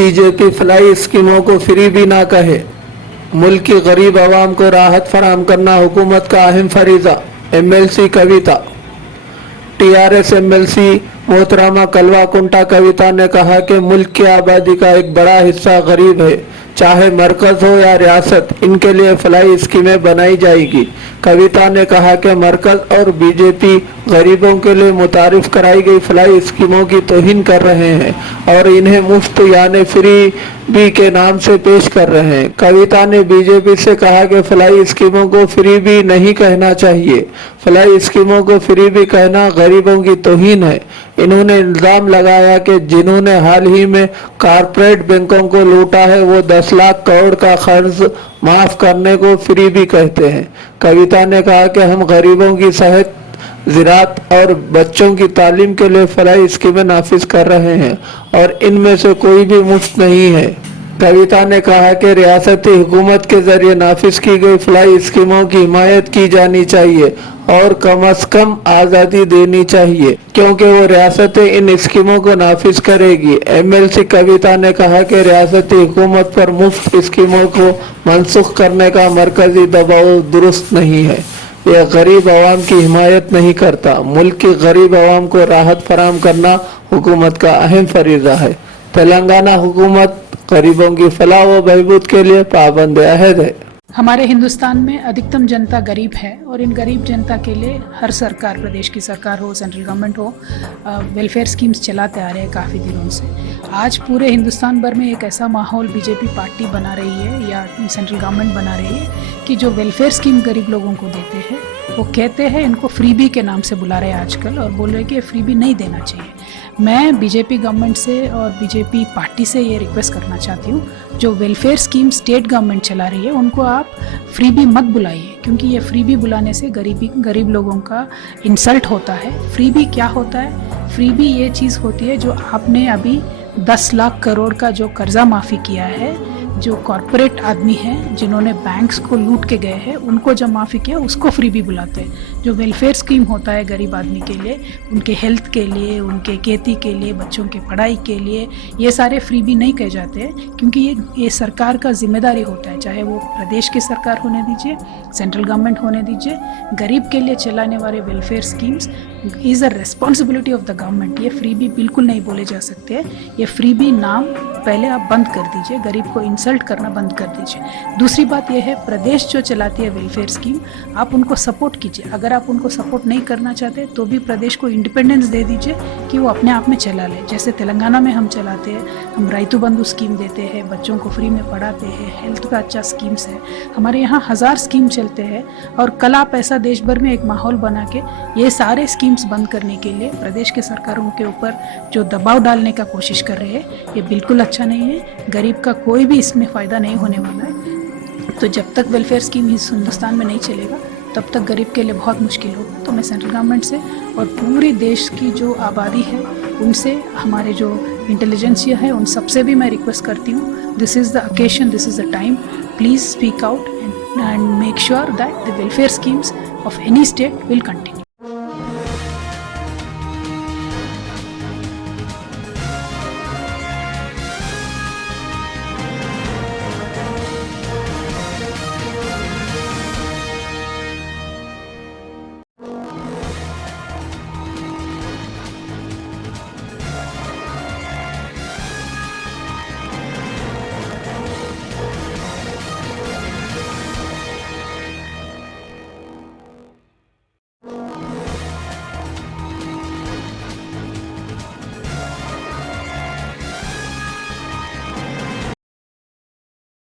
BJP fly स्कीमों को free भी ना कहे, मुल्क की गरीब आवाम को राहत फराहम करना हुकूमत का अहम फरीज़ा। एमएलसी कविता। टीआरएस एमएलसी मोहतरमा कलवा कुंटा कविता ने कहा कि मुल्क की आबादी का एक बड़ा हिस्सा गरीब है, चाहे मरकज हो या रियासत, इनके लिए फलाई स्कीमें बनाई जाएगी। कविता ने कहा कि मरकज और बीजेपी गरीबों के लिए मुतारिफ कराई गई फलाई स्कीमों की तौहीन कर रहे हैं और इन्हें मुफ्त यानी फ्री बी के नाम से पेश कर रहे हैं। कविता ने बीजेपी से कहा कि फलाई स्कीमों को फ्री बी नहीं कहना चाहिए, फलाई स्कीमों को फ्री बी कहना गरीबों की तौहीन है। इन्होंने इल्जाम लगाया कि जिन्होंने हाल ही में कारपोरेट बैंकों को लूटा है वो 10 लाख करोड़ का कर्ज माफ करने को फ्री बी कहते हैं। कविता ने कहा कि हम गरीबों की सेहत, ज़राअत और बच्चों की तालीम के लिए फलाई स्कीमें नाफिज कर रहे हैं और इनमें से कोई भी मुफ्त नहीं है। कविता ने कहा कि रियासती हुकूमत के जरिए नाफिज की गई फलाई स्कीमों की हिमायत की जानी चाहिए और कम अज कम आज़ादी देनी चाहिए, क्योंकि वो रियासतें इन स्कीमों को नाफिज करेगी। एमएलसी कविता ने कहा कि रियासती हुकूमत पर मुफ्त स्कीमों को मनसूख करने का मरकजी दबाव दुरुस्त नहीं है, यह गरीब आवाम की हिमायत नहीं करता। मुल्क की गरीब आवाम को राहत फराहम करना हुकूमत का अहम फरीज़ा है। तेलंगाना हुकूमत गरीबों की फलाह व बहबूद के लिए पाबंद अहद है। हमारे हिंदुस्तान में अधिकतम जनता गरीब है और इन गरीब जनता के लिए हर सरकार, प्रदेश की सरकार हो, सेंट्रल गवर्नमेंट हो, वेलफेयर स्कीम्स चलाते आ रहे हैं काफ़ी दिनों से। आज पूरे हिंदुस्तान भर में एक ऐसा माहौल बीजेपी पार्टी बना रही है या सेंट्रल गवर्नमेंट बना रही है कि जो वेलफेयर स्कीम गरीब लोगों को देते हैं वो कहते हैं इनको फ्रीबी के नाम से बुला रहे हैं आजकल और बोल रहे हैं कि फ्रीबी नहीं देना चाहिए। मैं बीजेपी गवर्नमेंट से और बीजेपी पार्टी से ये रिक्वेस्ट करना चाहती हूँ, जो वेलफेयर स्कीम स्टेट गवर्नमेंट चला रही है उनको आप फ्रीबी मत बुलाइए, क्योंकि ये फ्रीबी बुलाने से गरीब लोगों का इंसल्ट होता है। फ्रीबी क्या होता है? फ्रीबी ये चीज़ होती है जो आपने अभी 10 लाख करोड़ का जो कर्जा माफ़ी किया है, जो कॉरपोरेट आदमी हैं जिन्होंने बैंक्स को लूट के गए हैं उनको जब माफ़ी किया उसको फ्रीबी बुलाते हैं। जो वेलफेयर स्कीम होता है गरीब आदमी के लिए, उनके हेल्थ के लिए, उनके खेती के लिए, बच्चों की पढ़ाई के लिए, ये सारे फ्रीबी नहीं कहे जाते हैं, क्योंकि ये सरकार का जिम्मेदारी होता है, चाहे वो प्रदेश की सरकार होने दीजिए, सेंट्रल गवर्नमेंट होने दीजिए। गरीब के लिए चलाने वाले welfare schemes is a responsibility of the government. ये फ्रीबी बिल्कुल नहीं बोले जा सकते हैं। ये फ्रीबी नाम पहले आप बंद कर दीजिए, गरीब को इंसल्ट करना बंद कर दीजिए। दूसरी बात यह है, प्रदेश जो चलाती है वेलफेयर स्कीम, आप उनको सपोर्ट कीजिए। अगर आप उनको सपोर्ट नहीं करना चाहते तो भी प्रदेश को इंडिपेंडेंस दे दीजिए कि वो अपने आप में चला ले। जैसे तेलंगाना में हम चलाते हैं, हम राइतु बंधु स्कीम देते हैं, बच्चों को फ्री में पढ़ाते हैं, हेल्थ का अच्छा स्कीम्स है। हमारे यहाँ 1000 स्कीम चलते हैं और कल आप ऐसा देश भर में एक माहौल बना के ये सारे स्कीम्स बंद करने के लिए प्रदेश के सरकारों के ऊपर जो दबाव डालने का कोशिश कर रहे हैं, ये बिल्कुल अच्छा नहीं है। गरीब का कोई भी इसमें फ़ायदा नहीं होने वाला है। तो जब तक वेलफेयर स्कीम इस हिंदुस्तान में नहीं चलेगा तब तक गरीब के लिए बहुत मुश्किल होगा। तो मैं सेंट्रल गवर्नमेंट से और पूरे देश की जो आबादी है उनसे, हमारे जो इंटेलिजेंसिया है उन सबसे भी मैं रिक्वेस्ट करती हूँ, this is the occasion, this is the time, please speak out and make sure that the welfare schemes of any state will continue.